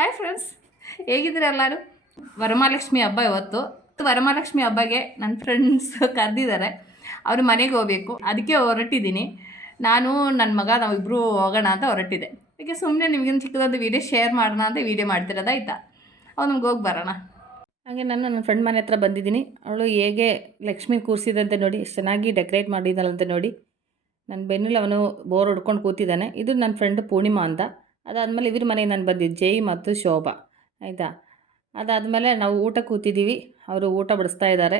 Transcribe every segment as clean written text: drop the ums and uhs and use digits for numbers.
Hi friends, ಹೇಗಿದ್ದೀರ ಎಲ್ಲರೂ? ವರಮಹಾಲಕ್ಷ್ಮಿ ಹಬ್ಬ ಇವತ್ತು. ವರಮಹಾಲಕ್ಷ್ಮಿ ಹಬ್ಬಗೆ ನನ್ನ ಫ್ರೆಂಡ್ಸ್ ಕರೆದಿದ್ದಾರೆ. ಅವ್ರ ಮನೆಗೆ ಹೋಗಬೇಕು, ಅದಕ್ಕೆ ಹೊರಟಿದ್ದೀನಿ. ನಾನು ನನ್ನ ಮಗ ನಾವಿಬ್ಬರು ಹೋಗೋಣ ಅಂತ ಹೊರಟಿದ್ದೆ. ಅದಕ್ಕೆ ಸುಮ್ಮನೆ ನಿಮಗಿಂತ ಚಿಕ್ಕದೊಂದು ವೀಡಿಯೋ ಶೇರ್ ಮಾಡೋಣ ಅಂತ ವೀಡಿಯೋ ಮಾಡ್ತಿರೋದಾಯ್ತಾ. ನಮ್ಗೆ ಹೋಗಿ ಬರೋಣ. ಹಾಗೆ ನಾನು ನನ್ನ ಫ್ರೆಂಡ್ ಮನೆ ಹತ್ರ ಬಂದಿದ್ದೀನಿ. ಅವಳು ಹೇಗೆ ಲಕ್ಷ್ಮಿ ಕೂರಿಸಿದಂತೆ ನೋಡಿ, ಎಷ್ಟು ಚೆನ್ನಾಗಿ ಡೆಕೋರೇಟ್ ಮಾಡಿದ್ದಾಳಂತೆ ನೋಡಿ. ನನ್ನ ಬೆನ್ನಲ್ಲಿ ಅವನು ಬೋರ್ ಹೊಡ್ಕೊಂಡು ಕೂತಿದ್ದಾನೆ. ಇದು ನನ್ನ ಫ್ರೆಂಡ್ ಪೂರ್ಣಿಮಾ ಅಂತ. ಅದಾದಮೇಲೆ ಇವ್ರ ಮನೆಗೆ ನಾನು ಬಂದಿದ್ದು ಜೈ ಮತ್ತು ಶೋಭಾ, ಆಯಿತಾ. ಅದಾದಮೇಲೆ ನಾವು ಊಟ ಕೂತಿದ್ದೀವಿ. ಅವರು ಊಟ ಬಡಿಸ್ತಾ ಇದ್ದಾರೆ.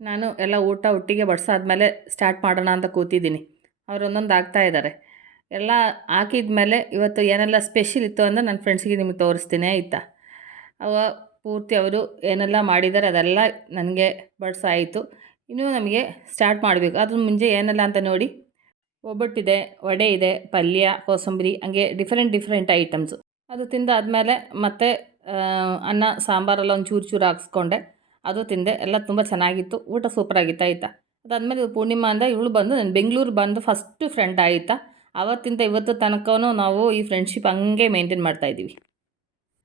ನಾನು ಎಲ್ಲ ಊಟ ಒಟ್ಟಿಗೆ ಬಡಿಸಾದ್ಮೇಲೆ ಸ್ಟಾರ್ಟ್ ಮಾಡೋಣ ಅಂತ ಕೂತಿದ್ದೀನಿ. ಅವರು ಒಂದೊಂದು ಹಾಕ್ತಾಯಿದ್ದಾರೆ. ಎಲ್ಲ ಹಾಕಿದ ಮೇಲೆ ಇವತ್ತು ಏನೆಲ್ಲ ಸ್ಪೆಷಲ್ ಇತ್ತು ಅಂತ ನನ್ನ ಫ್ರೆಂಡ್ಸ್ಗೆ ನಿಮಗೆ ತೋರಿಸ್ತೀನಿ, ಆಯಿತಾ. ಪೂರ್ತಿ ಅವರು ಏನೆಲ್ಲ ಮಾಡಿದ್ದಾರೆ ಅದೆಲ್ಲ ನನಗೆ ಬಡಿಸಾಯಿತು. ಇನ್ನೂ ನಮಗೆ ಸ್ಟಾರ್ಟ್ ಮಾಡಬೇಕು. ಅದ್ರ ಮುಂಚೆ ಏನೆಲ್ಲ ಅಂತ ನೋಡಿ. ಒಬ್ಬಟ್ಟಿದೆ, ವಡೆ ಇದೆ, ಪಲ್ಯ, ಕೋಸಂಬರಿ, ಹಂಗೆ ಡಿಫ್ರೆಂಟ್ ಐಟಮ್ಸು. ಅದು ತಿಂದಾದಮೇಲೆ ಮತ್ತೆ ಅನ್ನ ಸಾಂಬಾರೆಲ್ಲ ಒಂದು ಚೂರು ಹಾಕ್ಸ್ಕೊಂಡೆ, ಅದು ತಿಂದೆ. ಎಲ್ಲ ತುಂಬ ಚೆನ್ನಾಗಿತ್ತು, ಊಟ ಸೂಪರಾಗಿತ್ತು, ಆಯಿತಾ. ಅದಾದಮೇಲೆ ಪೂರ್ಣಿಮಾ ಅಂದ ಇವಳು ಬಂದು ನಾನು ಬೆಂಗಳೂರು ಬಂದು ಫಸ್ಟು ಫ್ರೆಂಡ್, ಆಯಿತಾ. ಆವತ್ತಿಂದ ಇವತ್ತು ತನಕನೂ ನಾವು ಈ ಫ್ರೆಂಡ್ಶಿಪ್ ಹಂಗೆ ಮೇಂಟೈನ್ ಮಾಡ್ತಾಯಿದ್ದೀವಿ.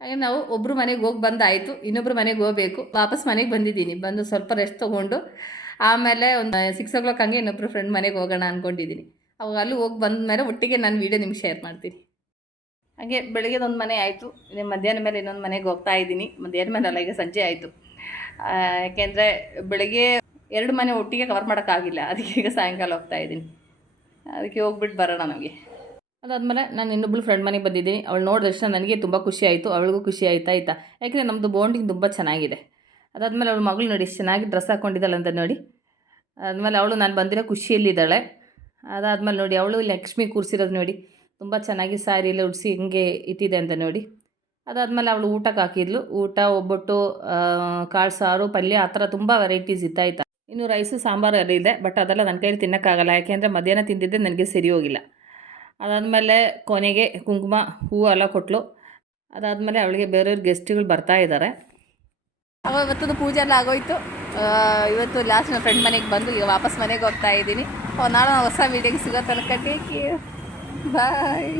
ಹಾಗೆ ನಾವು ಒಬ್ಬರು ಮನೆಗೆ ಹೋಗಿ ಬಂದಾಯಿತು, ಇನ್ನೊಬ್ಬರು ಮನೆಗೆ ಹೋಗಬೇಕು. ವಾಪಸ್ ಮನೆಗೆ ಬಂದಿದ್ದೀನಿ. ಬಂದು ಸ್ವಲ್ಪ ರೆಸ್ಟ್ ತೊಗೊಂಡು ಆಮೇಲೆ ಒಂದು 6 o'clock ಹಂಗೆ ಇನ್ನೊಬ್ಬರು ಫ್ರೆಂಡ್ ಮನೆಗೆ ಹೋಗೋಣ ಅಂದ್ಕೊಂಡಿದ್ದೀನಿ. ಅವಾಗ ಅಲ್ಲಿ ಹೋಗಿ ಬಂದ ಮೇಲೆ ಒಟ್ಟಿಗೆ ನಾನು ವೀಡಿಯೋ ನಿಮ್ಗೆ ಶೇರ್ ಮಾಡ್ತೀನಿ. ಹಾಗೆ ಬೆಳಗ್ಗೆದೊಂದು ಮನೆ ಆಯಿತು, ಮಧ್ಯಾಹ್ನ ಮೇಲೆ ಇನ್ನೊಂದು ಮನೆಗೆ ಹೋಗ್ತಾ ಇದ್ದೀನಿ. ಮಧ್ಯಾಹ್ನ ಮೇಲೆ ಅಲ್ಲ, ಈಗ ಸಂಜೆ ಆಯಿತು. ಯಾಕೆಂದರೆ ಬೆಳಗ್ಗೆ 2 ಮನೆ ಒಟ್ಟಿಗೆ ಕವರ್ ಮಾಡೋಕ್ಕಾಗಿಲ್ಲ, ಅದಕ್ಕೆ ಈಗ ಸಾಯಂಕಾಲ ಹೋಗ್ತಾ ಇದ್ದೀನಿ. ಅದಕ್ಕೆ ಹೋಗ್ಬಿಟ್ಟು ಬರೋಣ ನಮಗೆ. ಅದಾದಮೇಲೆ ನಾನು ಇನ್ನೊಬ್ಳು ಫ್ರೆಂಡ್ ಮನೆಗೆ ಬಂದಿದ್ದೀನಿ. ಅವಳು ನೋಡಿದ ತಕ್ಷಣ ನನಗೆ ತುಂಬ ಖುಷಿ ಆಯಿತು, ಅವಳಿಗೂ ಖುಷಿ ಆಯಿತಾ, ಆಯಿತಾ. ಯಾಕೆಂದರೆ ನಮ್ಮದು ಬಾಂಡಿಂಗ್ ತುಂಬ ಚೆನ್ನಾಗಿದೆ. ಅದಾದಮೇಲೆ ಅವಳು ಮಗಳು ನೋಡಿ ಎಷ್ಟು ಚೆನ್ನಾಗಿ ಡ್ರೆಸ್ ಹಾಕ್ಕೊಂಡಿದ್ದಾಳೆ ಅಂತ ನೋಡಿ. ಅದಾದಮೇಲೆ ಅವಳು ನಾನು ಬಂದಿರೋ ಖುಷಿಯಲ್ಲಿದ್ದಾಳೆ. ಅದಾದಮೇಲೆ ನೋಡಿ ಅವಳು ಲಕ್ಷ್ಮಿ ಕೂರಿಸಿರೋದು ನೋಡಿ, ತುಂಬ ಚೆನ್ನಾಗಿ ಸ್ಯಾರಿ ಎಲ್ಲ ಉಡಿಸಿ ಹಿಂಗೆ ಇಟ್ಟಿದೆ ಅಂತ ನೋಡಿ. ಅದಾದಮೇಲೆ ಅವಳು ಊಟಕ್ಕೆ ಹಾಕಿದ್ಲು. ಊಟ ಒಬ್ಬಟ್ಟು, ಕಾಳು ಸಾರು, ಪಲ್ಯ, ಆ ಥರ ತುಂಬ ವೆರೈಟೀಸ್ ಇತ್ತಾಯ್ತಾ. ಇನ್ನು ರೈಸು ಸಾಂಬಾರು ಎಲ್ಲ ಇದೆ, ಬಟ್ ಅದೆಲ್ಲ ನನ್ನ ಕೈಯಲ್ಲಿ ತಿನ್ನೋಕ್ಕಾಗಲ್ಲ. ಯಾಕೆಂದರೆ ಮಧ್ಯಾಹ್ನ ತಿಂದಿದ್ದೆ ನನಗೆ ಸರಿ ಹೋಗಿಲ್ಲ. ಅದಾದಮೇಲೆ ಕೊನೆಗೆ ಕುಂಕುಮ ಹೂವು ಎಲ್ಲ ಕೊಟ್ಟಳು. ಅದಾದಮೇಲೆ ಅವಳಿಗೆ ಬೇರೆಯವ್ರ ಗೆಸ್ಟ್ಗಳು ಬರ್ತಾ ಇದ್ದಾರೆ. ಇವತ್ತದು ಪೂಜೆ ಎಲ್ಲ ಆಗೋಯ್ತು. ಇವತ್ತು ಲಾಸ್ಟ್ ನನ್ನ ಫ್ರೆಂಡ್ ಮನೆಗೆ ಬಂದು ಈಗ ವಾಪಸ್ ಮನೆಗೆ ಹೋಗ್ತಾ ಇದ್ದೀನಿ. ನಾಳೆ ಹೊಸ ವೀಡಿಯೋಗೆ ಸಿಗೋ ತನಕ ಟೇಕ್ ಕೇರ್, ಬಾಯ್.